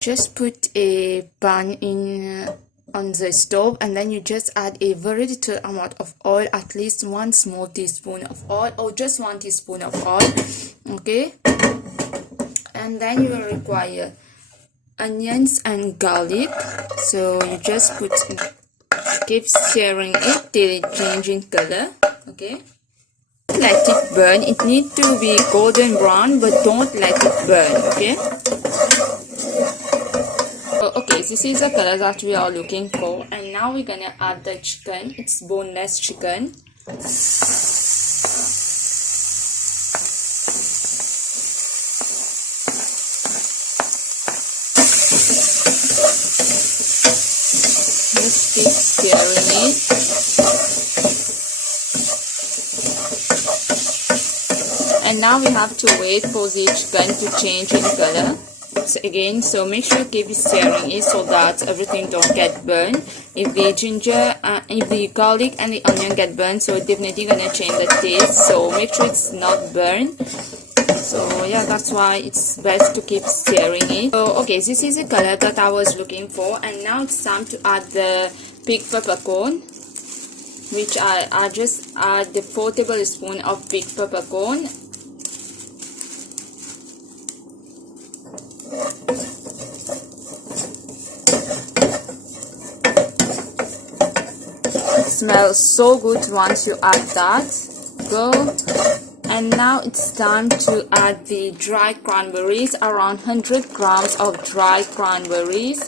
Just put a pan in on the stove, and then you just add a very little amount of oil, at least 1 small teaspoon of oil, or just 1 teaspoon of oil. Okay, and then you will require onions and garlic. So you just keep stirring it till it changes in color. Okay, let it burn. It needs to be golden brown, but don't let it burn. Okay. Okay, this is the color that we are looking for, and now we're gonna add the chicken. It's boneless chicken. Just keep stirring it. And now we have to wait for the chicken to change in color. Again, so make sure you keep stirring it so that everything don't get burned. If the ginger, if the garlic and the onion get burned, so it's definitely gonna change the taste. So make sure it's not burned. So yeah, that's why it's best to keep stirring it. So okay, this is the color that I was looking for, and now it's time to add the pig peppercorn, which I just add the 4 tablespoons of pig peppercorn. Smells so good once you add that. Go. And now it's time to add the dried cranberries, around 100 grams of dried cranberries.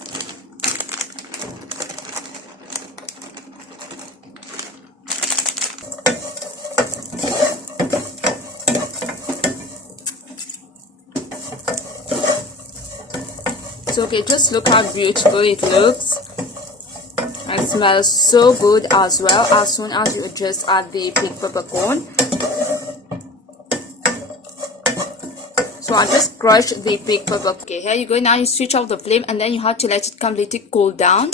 So okay, just look how beautiful it looks. It smells so good as well as soon as you just add the pig peppercorn. So I just crushed the pig peppercorn. Okay, here you go. Now you switch off the flame, and then you have to let it completely cool down.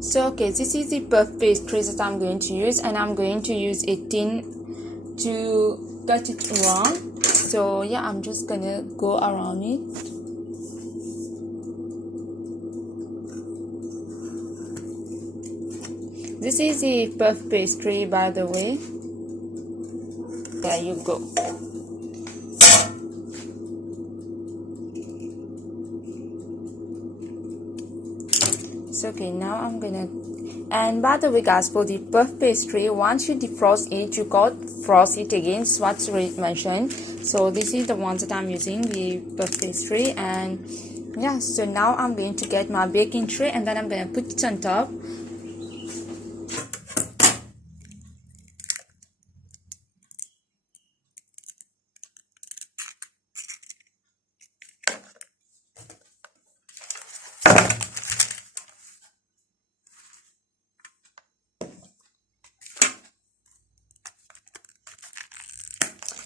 So okay, this is the puff pastry that I'm going to use, and I'm going to use a tin to cut it around. So yeah, I'm just gonna go around it. This is the puff pastry, by the way. There you go. So okay, now I'm gonna, and by the way guys, for the puff pastry, once you defrost it, you can't frost it again. So what's mentioned. So this is the one that I'm using, the puff pastry. And yeah, so now I'm going to get my baking tray, and then I'm gonna put it on top.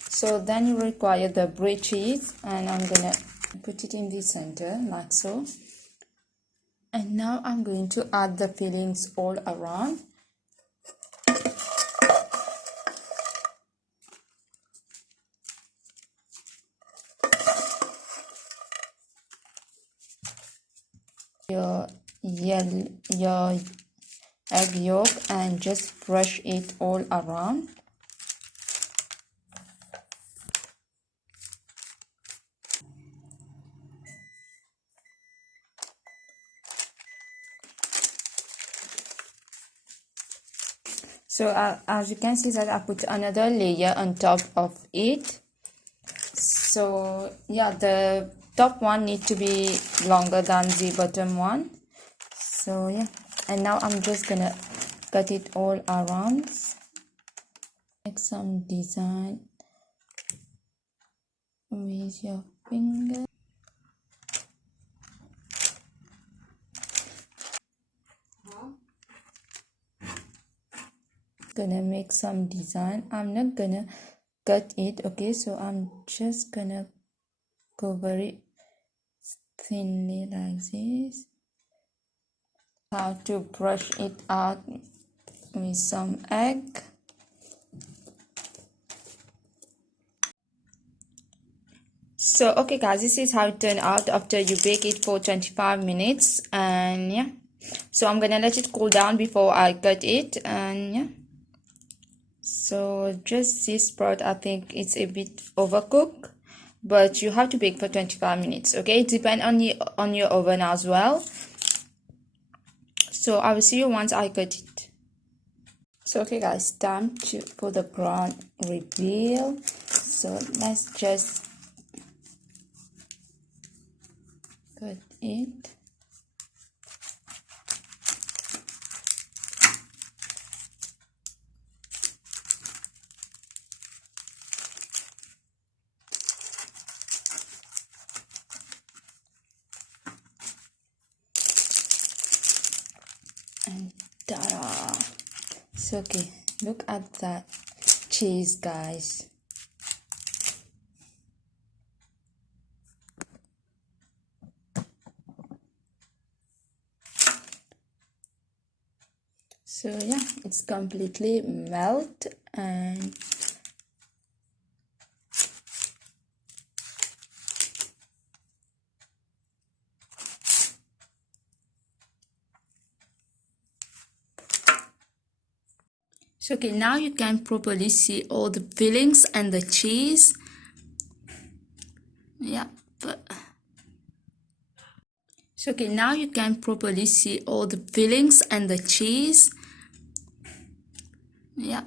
So then you require the brie cheese, and I'm gonna put it in the center like so. And now I'm going to add the fillings all around. Your egg yolk, and just brush it all around. So as you can see that I put another layer on top of it. So yeah, the top one needs to be longer than the bottom one. So yeah, and now I'm just gonna cut it all around. Make some design with your finger. Gonna make some design. I'm not gonna cut it, okay, so I'm just gonna go very thinly like this. How to brush it out with some egg. So okay guys, this is how it turned out after you bake it for 25 minutes. And yeah, so I'm gonna let it cool down before I cut it. And yeah, so just this part, I think it's a bit overcooked, but you have to bake for 25 minutes. Okay, it depends on your oven as well. So I will see you once I cut it. So okay guys, time for the grand reveal. So let's just cut it. And ta-da! So okay, look at that cheese guys. So yeah, it's completely melt. And so okay, now you can properly see all the fillings and the cheese. Yeah, so okay, now you can properly see all the fillings and the cheese. Yeah,